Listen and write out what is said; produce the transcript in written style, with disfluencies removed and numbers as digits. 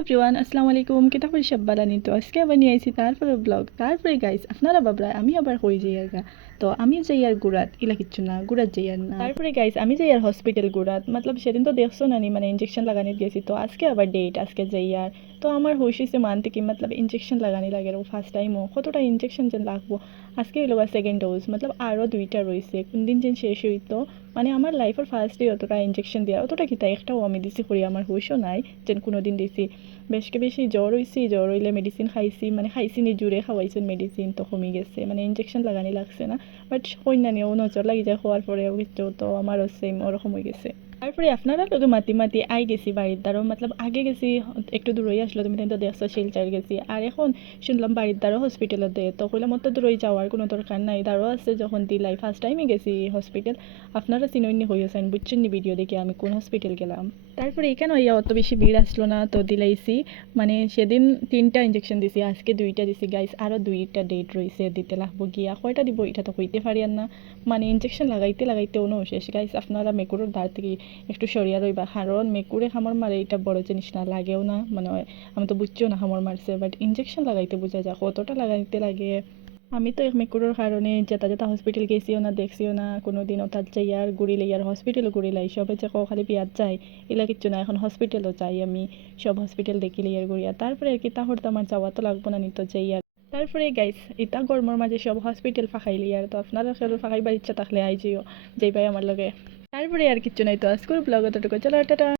Everyone, আসসালামু আলাইকুম। কিতা করি সব বালানি তো আজকে আবার নিয়ে আইছি তারপরে ব্লগ। তারপরে গাইস আপনারা বাবরা আমি আবার হয়ে যাই আর তো আমি যাই আর গুড়াত ইলা কিচ্ছু না, গুড়াত যাই আর না। তারপরে গাইস আমি যাই আর হসপিটাল গুড়াত, মতলব সেদিন তো দেখছো না নি, মানে ইঞ্জেকশন লাগানি গেছি, তো আজকে আবার ডেট, আজকে যাই আর। তো আমার হুশ হয়েছে মানতে কি মতলব ইঞ্জেকশন লাগানি লাগে ফার্স্ট টাইমও কতটা ইঞ্জেকশন যেন লাগবো। আজকে হইলো সেকেন্ড ডোজ, মতলব আরও দুইটা রয়েছে, কোন দিন যেন শেষ হইতো। মানে আমার লাইফের ফার্স্টে অতটা ইঞ্জেকশন দেওয়া অতটা কিতা একটাও আমি দিছি করি আমার হুশও নাই যেন কোনো দিন দিছি। বেশকে বেশি জ্বর হয়েছি, জ্বর হইলে মেডিসিন খাইছি, মানে খাইছি নি জুড়ে খাওয়াইছেন মেডিসিন, তো কমে গেছে, মানে ইঞ্জেকশন লাগানি লাগছে না। বাট কন্যা নিয়েও নজর লাগি যায় খাওয়ার পরেও কিছু, তো আমারও সেম ওরকম হয়ে গেছে। তারপরে আপনারা লোকে মাতি মাতি আই গেছি বাড়ির দ্বারও, মতলব আগে গেছি একটু দূরই আসলো, তুমি তো দেখছো শিলচার গেছি, আর এখন শুনলাম বাড়ির দ্বারও হসপিটালে দেয়, তো কইলাম মতো দূরই যাওয়ার কোনো দরকার নাই, দ্বারও আছে যখন দিলাই। ফার্স্ট টাইমে গেছি হসপিটাল, আপনারা চিনইনি হইয়াছেন বুঝছেন নি ভিডিও দেখে আমি কোন হসপিটাল গেলাম। তারপরে এখানে হইয়া অত বেশি ভিড় আসলো না, তো দিলাইছি। মানে সেদিন 3টা ইঞ্জেকশন দিছি, আজকে 2টা দিছি গাইস, আরও 2টা ডেট রয়েছে দিতে লাগবো গিয়া, কয়টা দিব এটা তো কইতে পারি আর না। মানে ইঞ্জেকশন লাগাইতে লাগাইতে অন্য শেষ গাইস। আপনারা মেকুরের ধার থেকে একটু সরিয়া রইবা, কারণ মেকুরে খামর মারে এটা বড় জিনিস না, লাগেও না, মানে আমি তো বুঝছিও না খামর মারছে, বাট ইঞ্জেকশন লাগাইতে বোঝা যায় কতটা লাগাইতে লাগে। আমি তো এক মেকুরের কারণে যেটা যেটা হসপিটাল গেছিও না, দেখছিও না কোনো দিনও, তার যাই আর ঘুরি লাই আর হসপিটালও ঘুরি লাই, সবে যে খালি বিয়াত যাই এলা কিচ্ছু না, এখন হসপিটালও যাই আমি, সব হসপিটাল দেখিলে আর ঘুরি। আর তারপরে আর কি তাহর তো আমার যাওয়া তো লাগবো না, নিত যাই আর। তারপরে গাইস এটা গরমের মাঝে সব হসপিটাল ফাঁকাইলি আর, তো আপনারা সেগুলো ফাঁকাইবার ইচ্ছা থাকলে আই যেও, যাইবাই আমার লগে। তারপরে আর কিচ্ছু নাই, তো আজকের ব্লগ এতটুকু, চলো টাটা।